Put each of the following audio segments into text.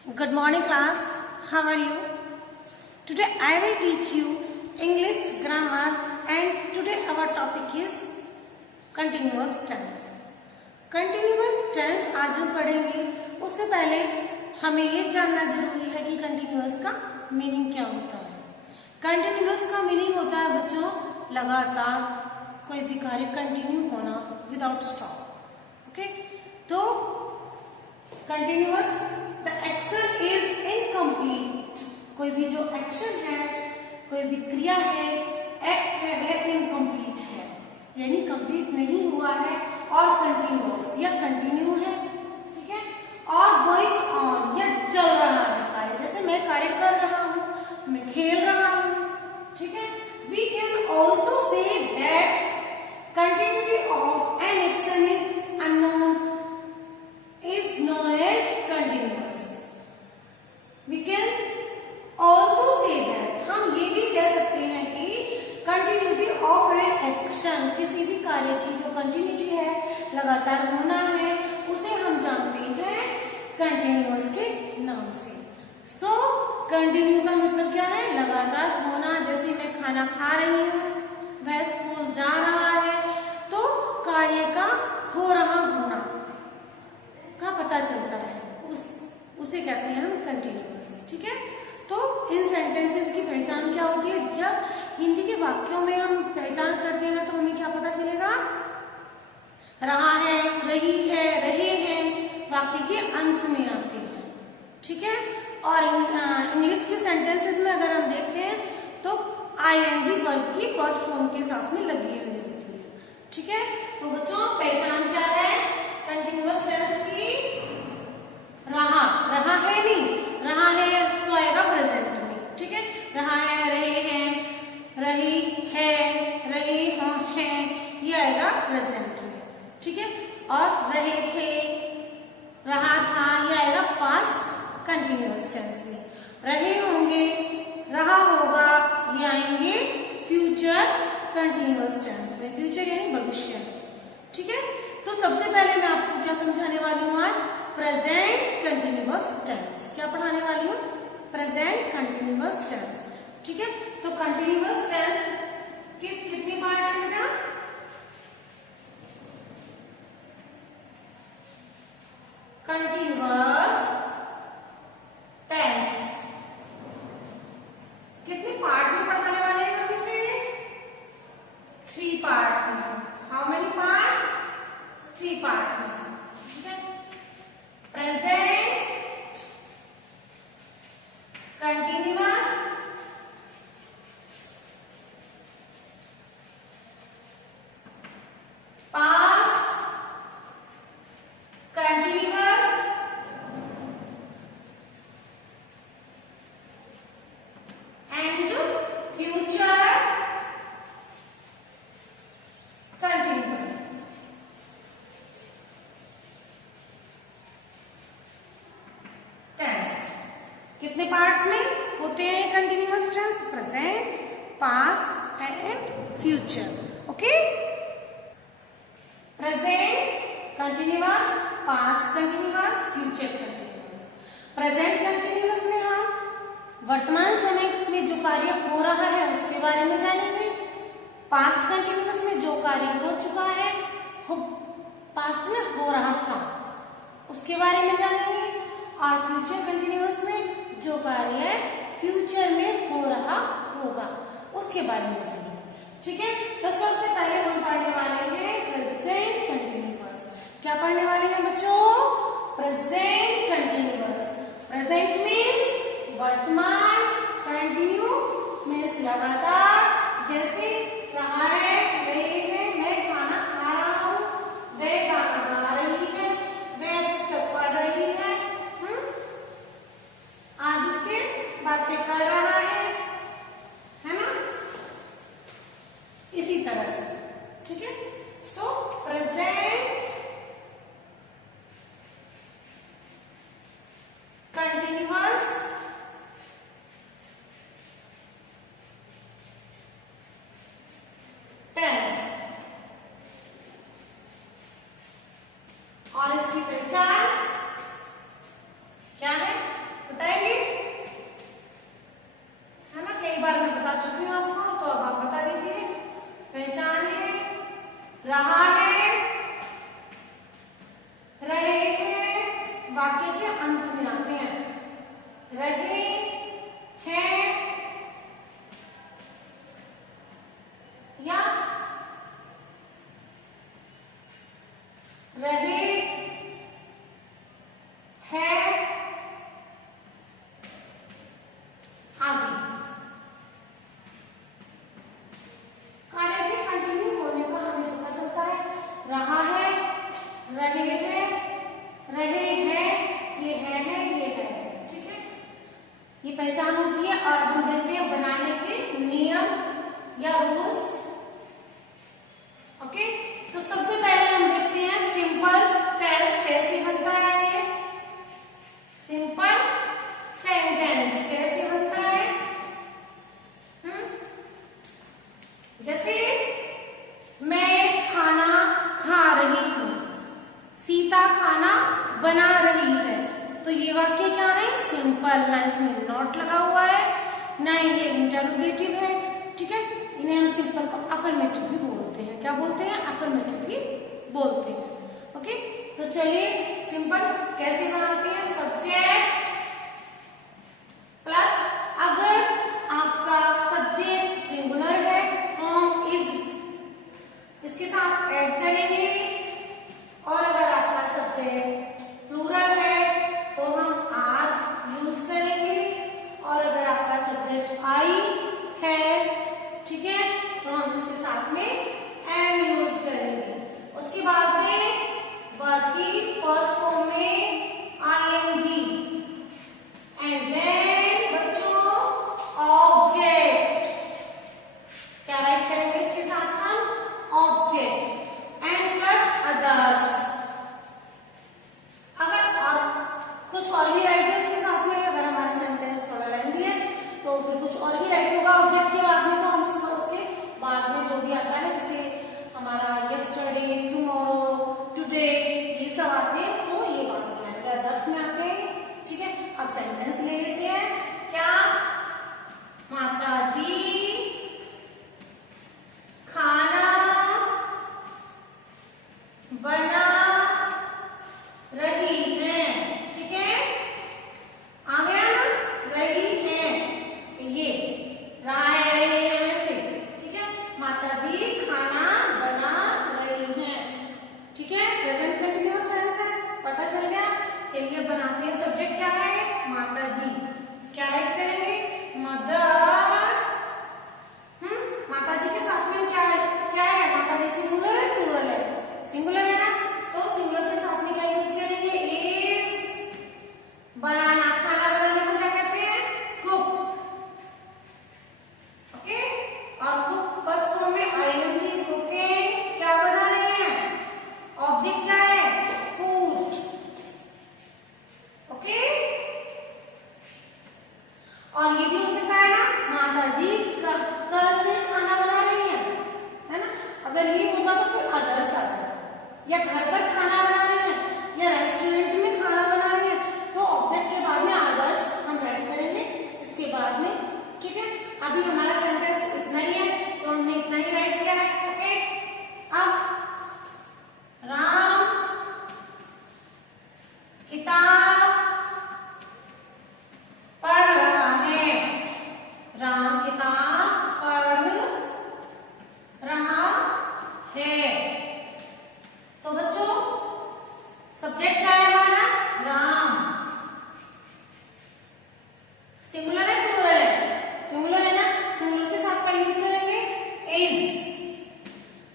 Good morning class, how are you? Today I will teach you English grammar and today our topic is continuous tense. Continuous tense आज हम पढ़ेंगे। उससे पहले हमें ये जानना जरूरी है कि continuous का मीनिंग क्या होता है। Continuous का मीनिंग होता है बच्चों लगातार कोई भी कार्य कंटिन्यू होना विदाउट स्टॉप। ओके, तो continuous the action is incomplete, कोई भी जो एक्शन है, कोई भी क्रिया है, एक्ट है, वह इनकम्प्लीट है, यानी कंप्लीट नहीं हुआ है और कंटिन्यूअस या कंटिन्यू है, ठीक है, और गोइंग ऑन या चल रहा है कार्य, जैसे मैं कार्य कर रहा हूँ, मैं खेल रहा हूँ, ठीक है। We can also say that continuity of an action is unknown is known as continuous. We can also say that हम ये भी कह सकते हैं कि continuity of an action, किसी भी कार्य की जो continuity है, लगातार होना है, उसे हम जानते हैं continuous के नाम से। So continue का मतलब क्या है? लगातार होना। जैसे मैं खाना खा रही हूँ, वह स्कूल जा रहा है, तो कार्य का हो रहा होना का पता चलता है, उसे कहते हैं हम कंटिन्यूअस, ठीक है। तो इन सेंटेंसेस की पहचान क्या होती है? जब हिंदी के वाक्यों में हम पहचान करते हैं तो हमें क्या पता चलेगा? रहा है, रही है, रहे हैं वाक्य के अंत में आते हैं, ठीक है। और इंग्लिश के सेंटेंसेस में अगर हम देखते हैं तो आईएनजी वर्ब की फर्स्ट फॉर्म के साथ में लगी हुई होती है, ठीक है। तो बच्चों पहचान क्या है कंटिन्यूअस टेंस की? रहा, रहा है नहीं, रहा है तो आएगा प्रेजेंट में, ठीक है। रहा है, रहे हैं, रही है, रहे हो हैं, ये आएगा प्रेजेंट में, ठीक है। और रहे थे, रहा था, ये आएगा पास्ट कंटिन्यूअस टेंस में। रहे होंगे, रहा होगा, ये आएंगे फ्यूचर कंटिन्यूअस टेंस में, फ्यूचर यानी भविष्य, ठीक है। तो सबसे पहले मैं आपको क्या समझाने वाली हूँ आज? Present continuous tense. क्या पढ़ाने वाली हूँ? प्रेजेंट कंटिन्यूअस टेंस, ठीक है। तो कंटिन्यूअस टेंस के कितने पार्ट हैं बेटा? कंटिन्यूअस टेंस कितने पार्ट में पढ़ाने वाले हैं हम इसे? 3 पार्ट में। How many part? 3 पार्ट में, ठीक है। Present continuous, past continuous and future continuous। Tense कितने पार्ट्स में होते हैं continuous tense? Present, past and future. Okay, present continuous, past continuous, future continuous. Present continuous में हम वर्तमान समय में जो कार्य हो रहा है उसके बारे में जानेंगे। पास्ट कंटिन्यूअस में जो कार्य हो चुका है, पास्ट में हो रहा था, उसके बारे में जानेंगे। और फ्यूचर कंटिन्यूअस में जो कार्य फ्यूचर में हो रहा होगा उसके बारे में जानेंगे, ठीक है। तो सबसे पहले हम पढ़ने वाले हैं प्रेजेंट कंटिन्यूअस। क्या पढ़ने वाले हैं बच्चों? Present continuous. प्रेजेंट मीन्स वर्तमान, कंटिन्यू मीन्स लगातार, जैसे रहा है, रहे हैं, मैं खाना खा रहा हूँ, वह गाना गा रही है, वह पुस्तक पढ़ रही है, आदित्य बातें कर रहा है ना, इसी तरह से, ठीक है। तो प्रेजेंट अंत में आते हैं। रहे हैं या रहे हैं आदि। कार्य के कंटिन्यू होने का हमें पता चलता है। रहा है, रहे हैं, ये है, ठीक है, ये पहचान होती है। और हम देखते हैं बनाने के नियम या रूल्स। ओके, तो सबसे पहले हम देखते हैं सिंपल टेंस कैसे बनता है। ये सिंपल सेंटेंस कैसे बनता है। जैसे मैं खाना खा रही हूँ, सीता खाना बना रही है, तो ये वाक्य क्या है, सिंपल। ना इसमें नॉट लगा हुआ है, ना ये इंटरोगेटिव है, ठीक है। इन्हें हम सिंपल को अफर्मेटिव भी बोलते हैं। क्या बोलते हैं, अफर्मेटिव भी बोलते हैं। ओके, तो चलिए सिंपल कैसे बनाते हैं। सब्जेक्ट प्लस, अगर आपका सब्जेक्ट सिंगुलर है तो हम इज इसके साथ ऐड करेंगे, और अगर आपका सब्जेक्ट प्लूरल है तो हम आर यूज करेंगे, और अगर आपका सब्जेक्ट आई है, ठीक है, तो हम इसके साथ में एम यूज करेंगे। उसके बाद में वर्ब की फर्स्ट फॉर्म में आईएनजी, एंड देन बच्चों ऑब्जेक्ट। क्या राइट करेंगे इसके साथ हम, ऑब्जेक्ट एंड प्लस अदर्स। अगर आप कुछ और भी राइट है उसके साथ में, अगर हमारा सेंटेंस थोड़ा लेंथी है तो फिर कुछ और भी राइट होगा ऑब्जेक्ट के बाद में, तो हम उसके बाद में जो भी आता है, जैसे हमारा यस्टरडे, टुमारो, टुडे, ये सब आते हैं, तो ये बाद में आएगा, अदर्स में आते हैं, ठीक है। अब सेंटेंस ले लेते हैं। क्या, माता जी खाना बना रही है, ठीक है, आ गया ना, रही है, ये रहा है, रही है में से, ठीक है। माता जी खाना बना रही है, ठीक है, प्रेजेंट कंटिन्यूअस टेंस है, पता चल गया। चलिए बनाते हैं। सब्जेक्ट क्या है, माता जी। क्या राइट करेंगे, मदर। माता जी के साथ में क्या है, माता जी सिंगुलर है प्लूरल है, सिंगुलर है ना, तो सिंगुलर के साथ में क्या यूज करेंगे, इज। बनाना, खाना बनाने को क्या कहते हैं, कुक। ओके, और कुक फर्स्ट फॉर्म में आईएनजी, कुकिंग। क्या बना रही है, ऑब्जेक्ट क्या है, फूड। ओके, और ये भी हो सकता है ना, माता जी कल से खाना बना रही है ना। अगर ये होता तो फिर अदर्स आ जाता, या घर पर खाना बना रही है, या रेस्टोरेंट में खाना बना रही है, तो ऑब्जेक्ट के बाद में अदर्स हम राइट करेंगे इसके बाद में, ठीक है। अभी हमारा सेंटेंस इतना ही है, तो हमने इतना ही राइट किया है। ओके, अब राम किताब पढ़ रहा है, राम किताब पढ़ रहा है। तो बच्चों सब्जेक्ट क्या है हमारा, राम। सिंगुलर है प्लूरल है, सिंगुलर है ना, सिंगुलर के साथ क्या यूज करेंगे, इज।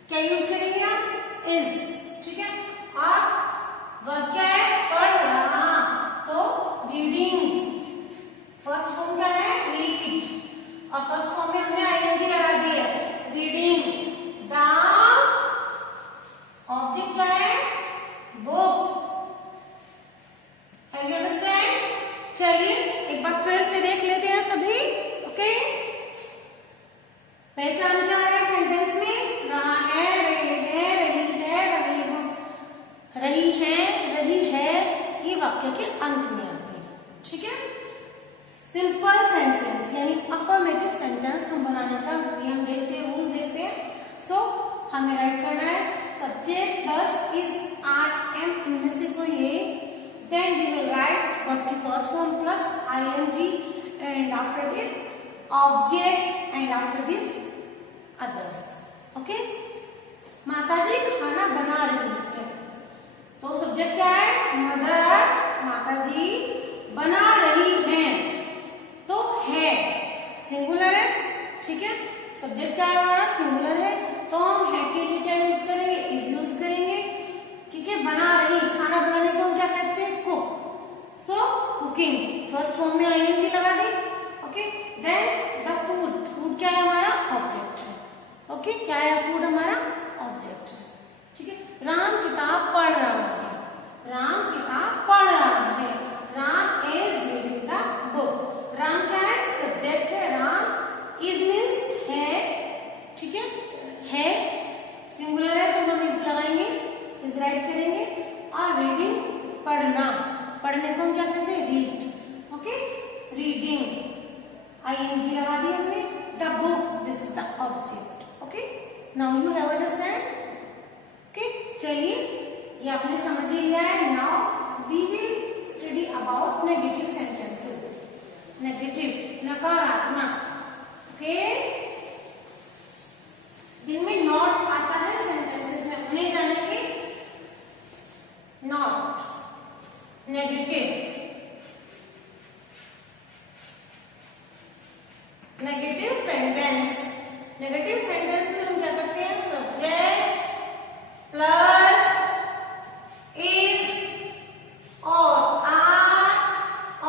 क्या यूज करेंगे आप, इज, ठीक है। और वर्ब क्या है, पढ़ रहा, तो रीडिंग। फर्स्ट फॉर्म क्या है, रीड, और फर्स्ट फॉर्म में हमने आईएनजी लगा दी है, रीडिंग। द ऑब्जेक्ट क्या है, बुक। Have you understand. चलिए एक बार फिर से देख लेते हैं सभी। ओके, पहचान क्या है सेंटेंस में, रहा है, रही है, रही है, रही हो, रही है, ये वाक्य के अंत में आते हैं, ठीक है। सिंपल सेंटेंस यानी अफर्मेटिव सेंटेंस हम बनाने का नियम देते हैं, रूल्स देते हैं। सो हमें राइट करना है subject plus is, are, am, इनमें से कोई एक, then we will write and after this object and after this others. Okay? माताजी खाना बना रही है, तो सब्जेक्ट क्या है? मदर, माताजी बना रही हैं, तो है सिंगुलर है, ठीक है। सब्जेक्ट क्या है हमारा? सिंगुलर है, तो हम है के लिए क्या यूज करेंगे? इज यूज करेंगे, ठीक है। बना रही, खाना बनाने को हम क्या कहते हैं? Cook. So cooking first form में आईएनजी लगा दी, okay. Then the food, food क्या है हमारा? ऑब्जेक्ट है, ओके। क्या है फूड? हमारा ऑब्जेक्ट है, ठीक है। राम किताब पढ़ रहा है, राम किताब पढ़ रहा है, Ram is reading the book. Ram क्या है? सब्जेक्ट है, राम इज मीन्स है, ठीक है, सिंगुलर है तो हम इज लगाएंगे, इज राइट करेंगे। और रीडिंग पढ़ना, पढ़ने को हम क्या कहते हैं? Read, okay. रीडिंग आईएनजी लगा दी हमने। The book, this is the object, okay. Now you have understand, okay. चलिए ये आपने समझ ही लिया है। Now we will study about negative sentences, negative नकारात्मक, ओके। जिनमें नॉट आता है सेंटेंसेस में, उन्हें जानेंगे। Not, negative, negative sentence. Negative sentence में हम क्या करते हैं? सब्जेक्ट प्लस इज और आर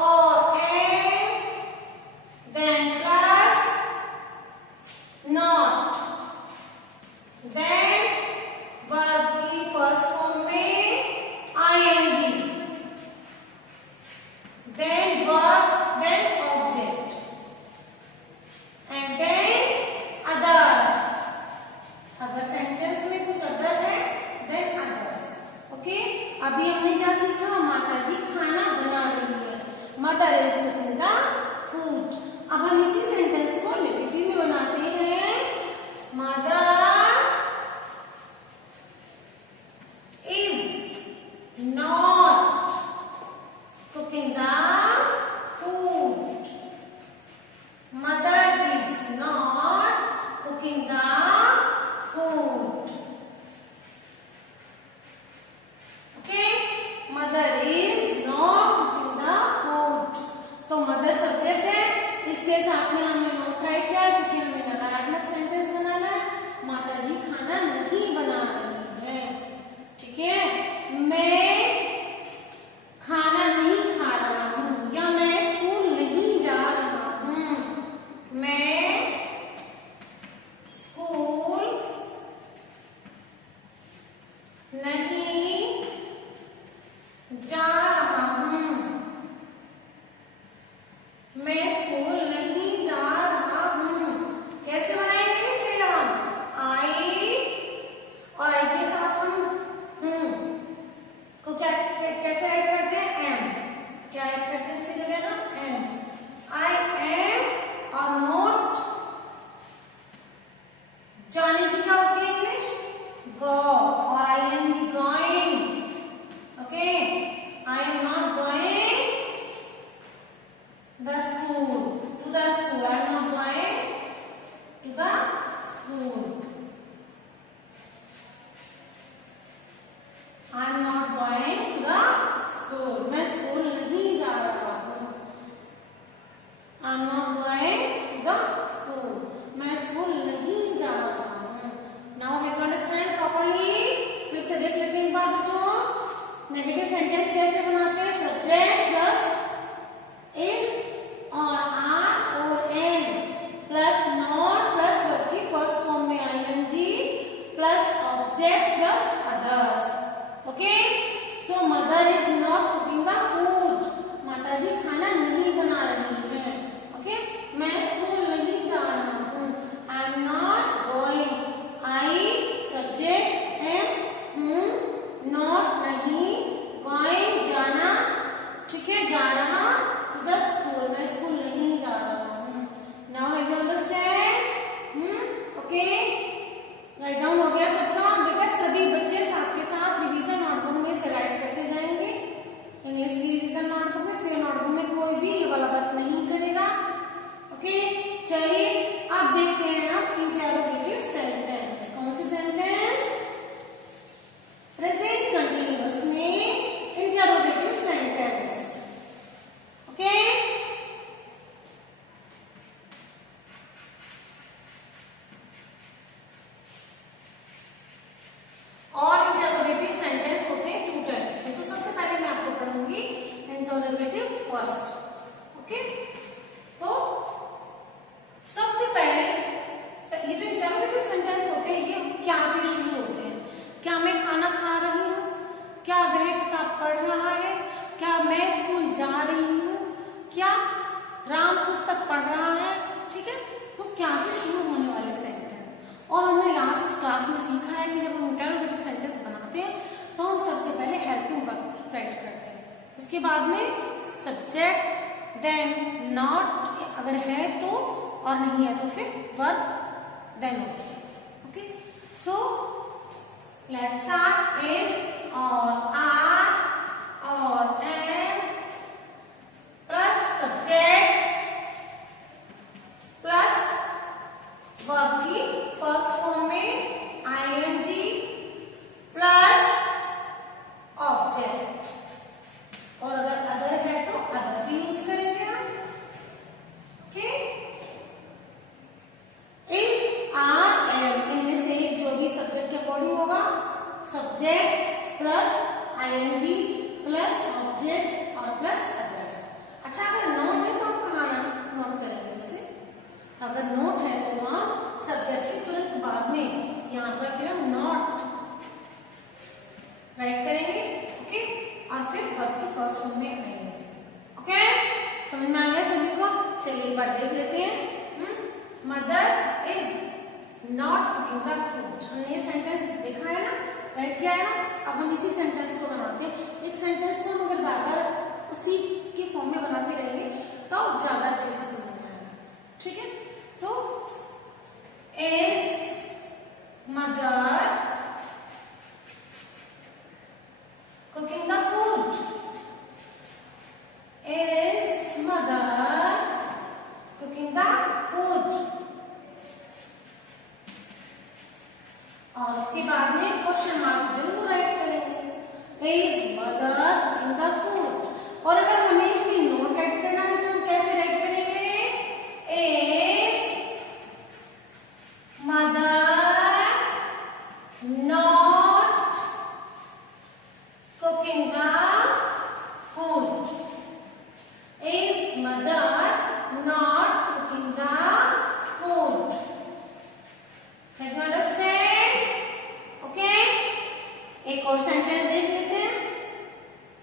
और am, then plus not, then verb की फर्स्ट फॉर्म में ING, then verb, then object and then others. अगर सेंटेंस में कुछ अदर है देन अदर्स, ओके। अभी हमने क्या सीखा? माताजी खाना बना रही है, mother is cooking the food. अब हम इसी सेंटेंस को नेगेटिव में बनाते हैं। Mother is not cooking the food, mother is not cooking the food, okay. Mother is not cooking the food, तो मदर सब्जेक्ट है, इसके साथ में हमने नॉट राइट किया क्योंकि हमें नकारात्मक सेंटेंस बनाना है। माताजी खाना नहीं बना रही है, ठीक है। मैं खाना नहीं खा रहा हूं, या मैं स्कूल नहीं जा रहा हूं, मैं स्कूल नहीं जा रहा हूं, मैं स्कूल नहीं जा रहा हूं। कैसे बनाएंगे इसे हम? आई और आई के साथ हम हूं को क्या कैसे राइट करते हैं? एम। क्या राइट करते हैं इसकी जगह ना? एम। आई एम और नॉट, जाने की क्या होती है इंग्लिश? गो, और ING going, okay. I am not going the school, to the school, I am not going to the school, I am not going to the school, मैं school नहीं जा रहा हूं, I am not going to the school, मैं school नहीं जा रहा हूं। Now have you understand properly? फिर से देख लेते हैं एक बार बच्चों, नेगेटिव सेंटेंस कैसे बनाते हैं? सब्जेक्ट प्लस इज पढ़ रहा है, ठीक है, तो क्या से शुरू होने वाले सेंटेंस। और हमने लास्ट क्लास में सीखा है कि जब हम इंटरोगेटिव सेंटेंस बनाते हैं तो हम सबसे पहले हेल्पिंग वर्ब राइट करते हैं, उसके बाद में सब्जेक्ट, देन नॉट अगर है तो, और नहीं है तो फिर verb, then object. Okay, so let's start. Is और आर और am plus subject plus verb की फर्स्ट फॉर्म में आईएनजी प्लस ऑब्जेक्ट, और अगर अदर है तो अदर भी यूज करेंगे हम। ओके, इज आर एम, इनमें से जो भी सब्जेक्ट के अकॉर्डिंग होगा, subject plus ING plus object और प्लस अदर्स। अच्छा, अगर नोट है तो हम कहाँ नोट करेंगे उसे? अगर नोट है तो हम सब्जेक्ट से तुरंत बाद में यहाँ पर फिर हम नॉट राइट करेंगे। ओके, और फिर वर्ब की फर्स्ट फॉर्म में आएंगे। ओके, समझ में आ गया सभी को? चलिए एक बार देख लेते हैं। Mother is not cooking the food, हमने ये सेंटेंस देखा है ना, राइट किया है ना। अब हम इसी सेंटेंस को बनाते हैं। एक सेंटेंस को हम अगर बार बार उसी के फॉर्म में बनाते रहेंगे तो ज्यादा अच्छे से समझ में आएगा, ठीक है। तो is mother cooking the food, is mother cooking the food, और उसके बाद में क्वेश्चन मार्क जरूर राइट करेंगे। Is mother cooking the food, और अगर हमें इसमें नोट राइट करना है तो हम कैसे राइट करेंगे? Is mother not cooking the food, is mother not cooking the food, have you understand? Okay, एक और सेंटेंस देख लेते हैं।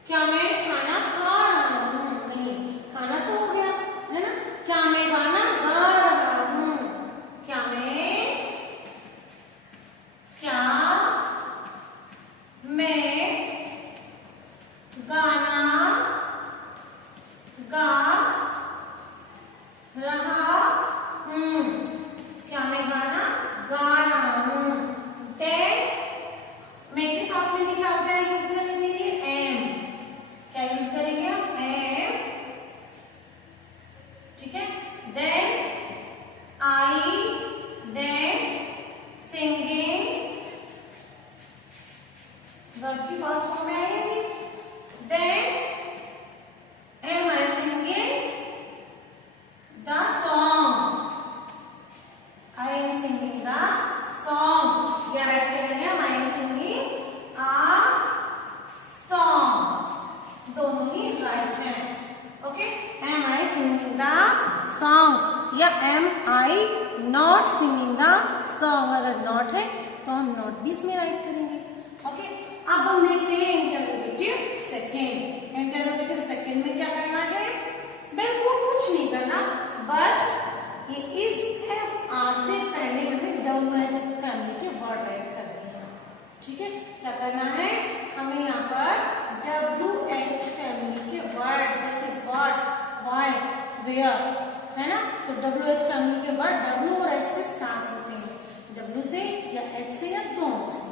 क्या मैं खाना खा रहा हूँ? नहीं, खाना तो हो गया है ना। क्या मैं गाना गा रहा हूँ? क्या मैं गाना गा रहा हूँ? क्या मैं गाना गा रहा हूँ? देन मैं के साथ में क्या होता है यूज करने के लिए? एम, क्या यूज करेंगे हम? एम, ठीक है। Then I, then singing, verb की फर्स्ट फॉर्म में आएगी। Then am I singing the song? I am singing the song. क्या राइट करेंगे हम? I am singing a song, दोनों ही राइट हैं। Okay, am I singing the song या am I not singing the song, अगर not है तो हम नॉट भी इसमें राइट करेंगे। ओके, अब हम देखते हैं इंटरोगेटिव सेकेंड। इंटरोगेटिव सेकेंड में क्या करना है? बिल्कुल कुछ नहीं करना, बस ये इस एम आर से पहले हमें WH फैमिली के वर्ड राइट करने हैं, ठीक है। क्या करना है? हमें यहाँ पर WH फैमिली के वर्ड, जैसे व्हाट, व्हाई, वेयर, है ना, तो WH फैमिली के वर्ड W और H से स्टार्ट होते हैं, W से या H से या दोनों से,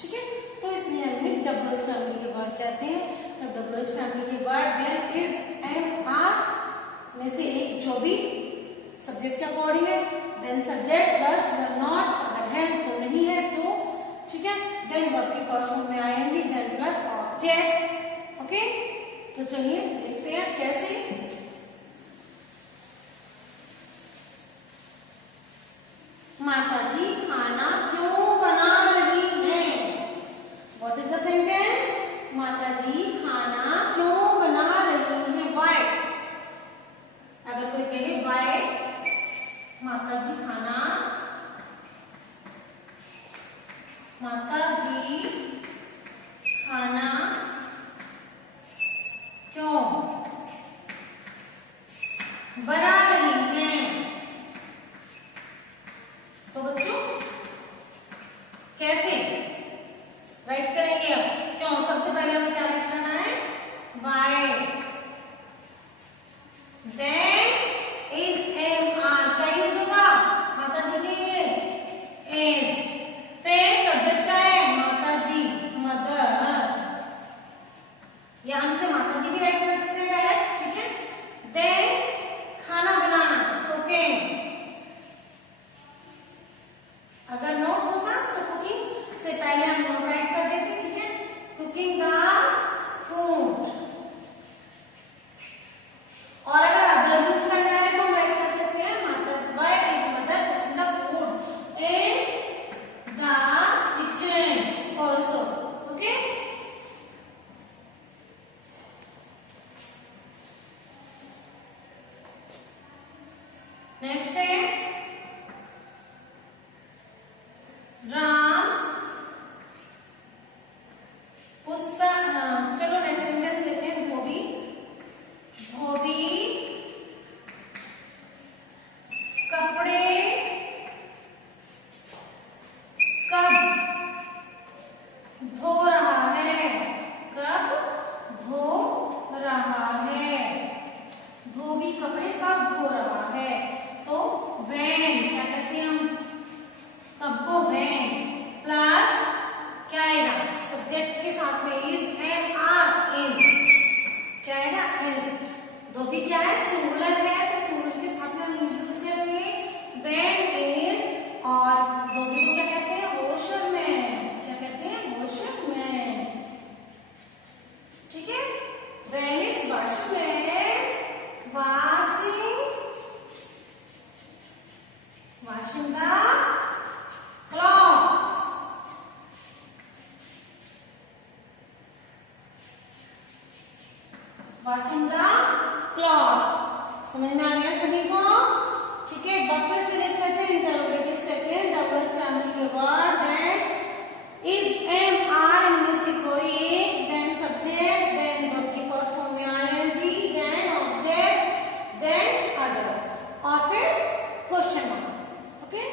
ठीक है। तो इसलिए हमें WH फैमिली के वर्ड कहते हैं। तो WH फैमिली के word then is am are में से एक जो भी सब्जेक्ट के अकॉर्डिंग है, देन सब्जेक्ट प्लस नॉट, अगर है तो नहीं है तो, ठीक है। देन वर्ब की फर्स्ट फॉर्म में आएंगे, देन प्लस ऑब्जेक्ट। ओके, तो चलिए देखते हैं कैसे। माता जी खाना क्यों बना रही हैं? What is the sentence? माता जी खाना क्यों बना रही हैं? व्हाई, अगर कोई कहे व्हाई माता जी खाना, माता जी खाना क्यों बना रही हैं? देन इज एम आर, क्या यूज होगा माता जी के लिए इज। फिर सब्जेक्ट क्या है माता जी, मदर, या हमसे माता जी भी राइट कर सकते हैं डायरेक्ट, ठीक है। देन खाना बनाना, कुकिंग, अगर नोट होता तो कुकिंग से पहले हम नोट राइट कर देते, ठीक है। कुकिंग द फूड, और अगर अदर यूज करना है तो हम राइट कर सकते हैं mother, why is mother cooking the food in the kitchen also, okay. Next है राम पुस्तक, चलो नेक्स्ट सेंटेंस लेते हैं, धोबी, धोबी कपड़े कब धो रहा है, कब धो रहा है, धोबी कपड़े कब धो रहा है, तो व्हेन, क्या कहते हैं हम कब को व्हेन, प्लस क्या आएगा सब्जेक्ट के साथ में इज एम आर, इज, क्या आएगा इज। धोबी क्या है सिंगुलर है तो सिंगुलर के साथ में हम इज यूज करेंगे, व्हेन इज, और धोबी को क्या कहते हैं वॉशरमैन, क्या कहते हैं वॉशरमैन, ठीक है। When is washerman washing the clothes, washing the clothes, समझ में आ गया सभी को, ठीक है। एक बार फिर से देख लेते हैं इंटरोगेटिव सेकंड डबल फैमिली के word, then is am are, इनमें से कोई एक, देन सब्जेक्ट, देन वर्ब की फर्स्ट फॉर्म में ING, then object, then other, और फिर question mark, okay,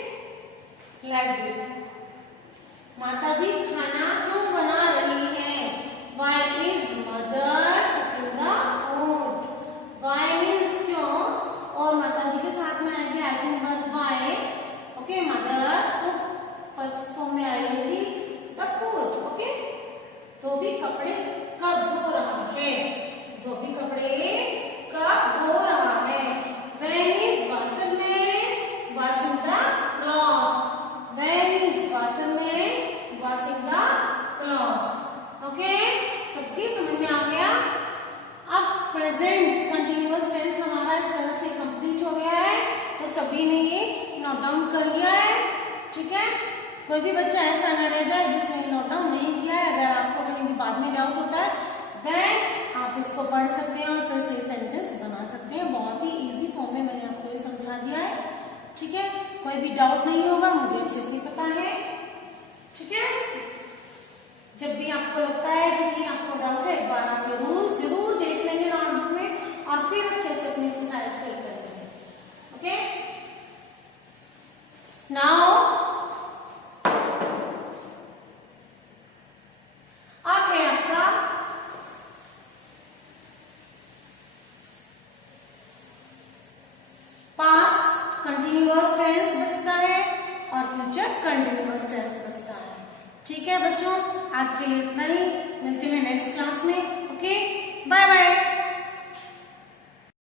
like this. माता जी खाना क्यों बना रही है, why is mother cooking the food, why means क्यों, और माता जी के साथ में आएगी helping verb why, okay, mother cook first form में आएगी द फूड, ओके। धोबी कपड़े कब धो रहा है, धोबी कपड़े कब धो रहा है, when is washerman washing the cloth, when is washerman washing the cloth, okay. सबकी समझ में आ गया। अब प्रेजेंट कंटिन्यूअस टेंस हमारा इस तरह से कंप्लीट हो गया है, तो सभी ने ये नोट डाउन कर लिया है, ठीक है। कोई भी बच्चा ऐसा न रह जाए जिसने नोट डाउन नहीं किया है। अगर आपको कहीं भी बाद में डाउट होता है देन आप इसको पढ़ सकते हैं और फिर से सेंटेंस बना सकते हैं। बहुत ही इजी फॉर्म में मैंने आपको ये समझा दिया है, ठीक है। कोई भी डाउट नहीं होगा, मुझे अच्छे से पता है, ठीक है। जब भी आपको लगता है कि नहीं आपको डाउट है, एक बार आप जरूर देख लेंगे नोटबुक में और फिर अच्छे से अपनी एक्सरसाइज फिल कर लेंगे, ओके। नाउ अब है आपका पास्ट कंटिन्यूअस टेंस बचता है और फ्यूचर कंटिन्यूअस टेंस बचता है, ठीक है बच्चों। आज के लिए इतना ही, मिलते हैं नेक्स्ट